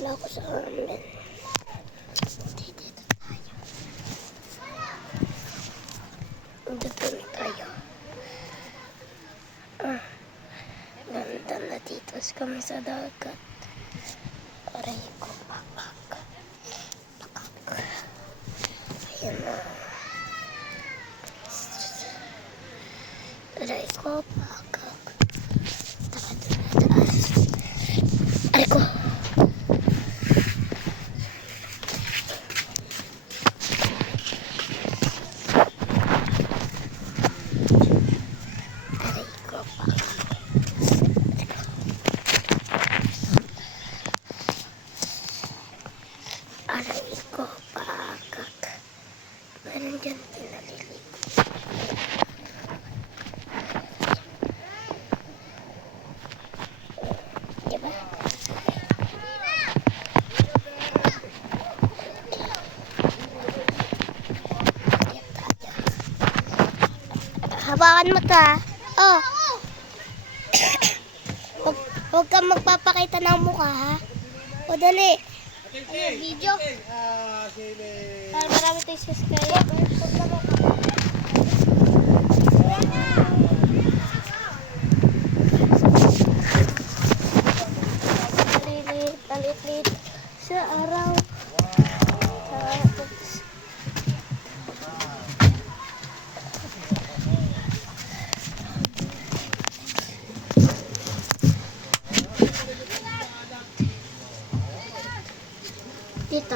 Wala ko sa amin. Dito tayo. Dito tayo. Ganda na dito kami sa dagat. Aray ko, pakak. Ayan na. Aray ko, pakak. Aray ko. Aray ko, pakak. Meron dyan pinaliligo. Diba? Hawakan mo ta. Oh. Huwag kang magpapakita ng mukha, ha? O, dali. Ano, video? Para marami tayong subscribers. Talit-lit sa araw. Dito.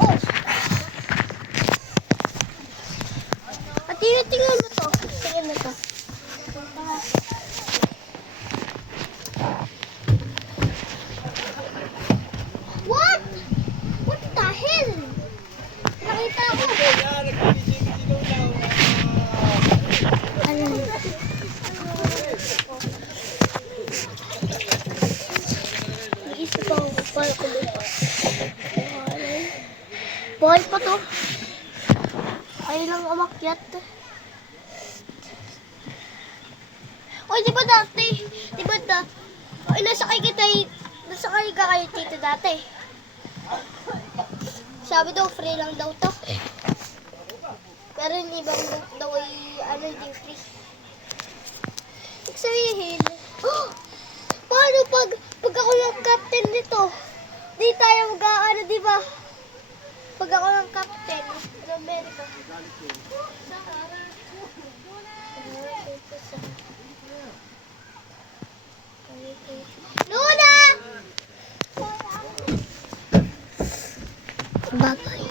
Oh! At tingnan mo to. Tingnan mo to. What? What the hell? Nakita ko. Ano? Nag-isip ako para ko dito. Buhay pa to. Ayaw lang umakyat. Oy, di ba dati? Di ba da? Oy, nasakay ka kayo dito dati. Sabi daw, free lang daw to. Pero yung ibang daw ay, hindi free. Sabihin, paano pag ako yung captain nito? Di tayo mag-aano, di ba? Pag ako ng captain sa Amerika. Luna! Bye-bye.